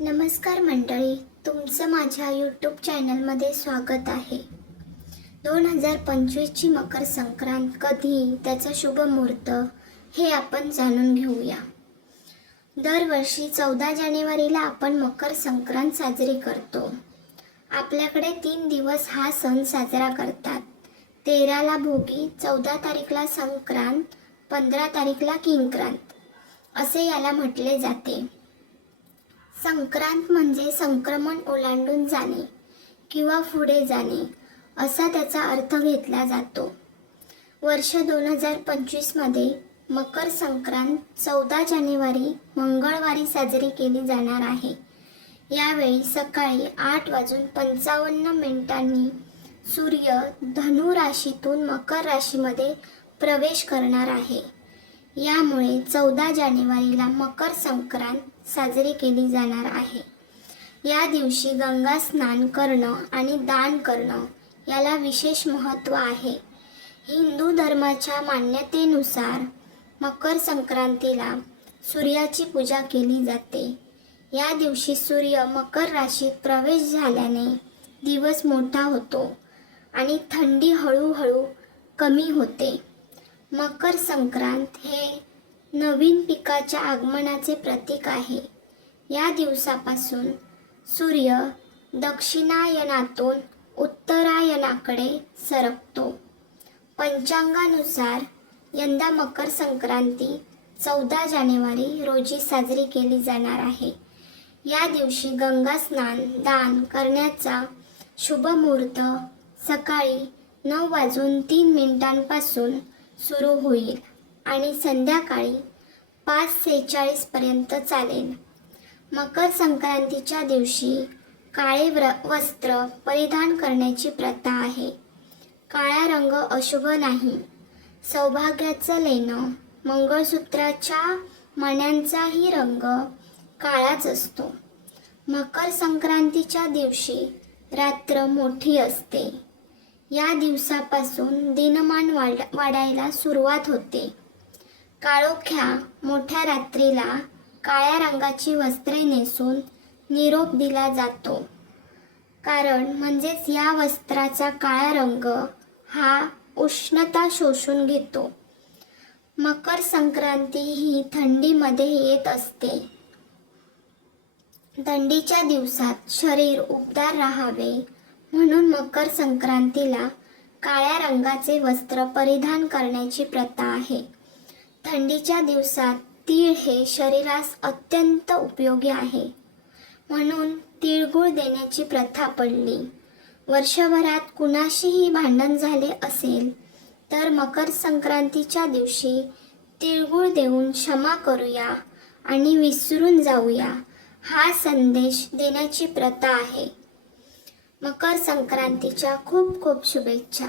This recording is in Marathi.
नमस्कार मंडळी, तुमचं माझ्या यूट्यूब चॅनलमध्ये स्वागत आहे. 2025ची मकर संक्रांत कधी, त्याचा शुभ मुहूर्त हे आपण जाणून घेऊया. दरवर्षी 14 जानेवारीला आपण मकर संक्रांत साजरी करतो. आपल्याकडे 3 दिवस हा सण साजरा करतात. 13ला भोगी, 14 तारीखला संक्रांत, 15 तारीखला किंक्रांत असे याला म्हटले जाते. संक्रांत म्हणजे संक्रमण ओलांडून जाणे किंवा पुढे जाणे असा त्याचा अर्थ घेतला जातो. वर्ष 2025मध्ये मकर संक्रांत 14 जानेवारी मंगळवारी साजरी केली जाणार आहे. यावेळी सकाळी 8:55 सूर्य धनु राशीतून मकर राशीमध्ये प्रवेश करणार आहे. यामुळे 14 जानेवारीला मकर संक्रांत साजरी केली जाणार आहे. या दिवशी गंगा स्नान करणं आणि दान करणं याला विशेष महत्त्व आहे. हिंदू धर्माच्या मान्यतेनुसार मकर संक्रांतीला सूर्याची पूजा केली जाते. या दिवशी सूर्य मकर राशीत प्रवेश झाल्याने दिवस मोठा होतो आणि थंडी हळूहळू कमी होते. मकर संक्रांत हे नवीन पिकाच्या आगमनाचे प्रतीक आहे. या दिवसापासून सूर्य दक्षिणायनातून उत्तरायणाकडे सरकतो. पंचांगानुसार यंदा मकर संक्रांती 14 जानेवारी रोजी साजरी केली जाणार आहे. या दिवशी गंगा स्नान दान करण्याचा शुभ मुहूर्त सकाळी 9:03 सुरू होईल आणि संध्याकाळी 5:46 पर्यंत चालेल. मकर संक्रांतीच्या दिवशी काळे वस्त्र परिधान करण्याची प्रथा आहे. काळा रंग अशुभ नाही. सौभाग्याचं लेणं मंगळसूत्राच्या मण्यांचाही रंग काळाच असतो. मकर संक्रांतीच्या दिवशी रात्र मोठी असते. या दिवसापासून दिनमान वाढायला सुरुवात होते. काळोख्या मोठ्या रात्रीला काळ्या रंगाची वस्त्रे नेसून निरोप दिला जातो. कारण म्हणजेच या वस्त्राचा काळा रंग हा उष्णता शोषून घेतो. मकर संक्रांती ही थंडीमध्ये येत असते. थंडीच्या दिवसात शरीर उबदार राहावे म्हणून मकर संक्रांतीला काळ्या रंगाचे वस्त्र परिधान करण्याची प्रथा आहे. थंडीच्या दिवसात तीळ हे शरीरास अत्यंत उपयोगी आहे म्हणून तिळगुळ देण्याची प्रथा पडली. वर्षभरात कुणाशीही भांडण झाले असेल तर मकर संक्रांतीच्या दिवशी तिळगुळ देऊन क्षमा करूया आणि विसरून जाऊया हा संदेश देण्याची प्रथा आहे. मकर संक्रांतीच्या खूप खूप शुभेच्छा.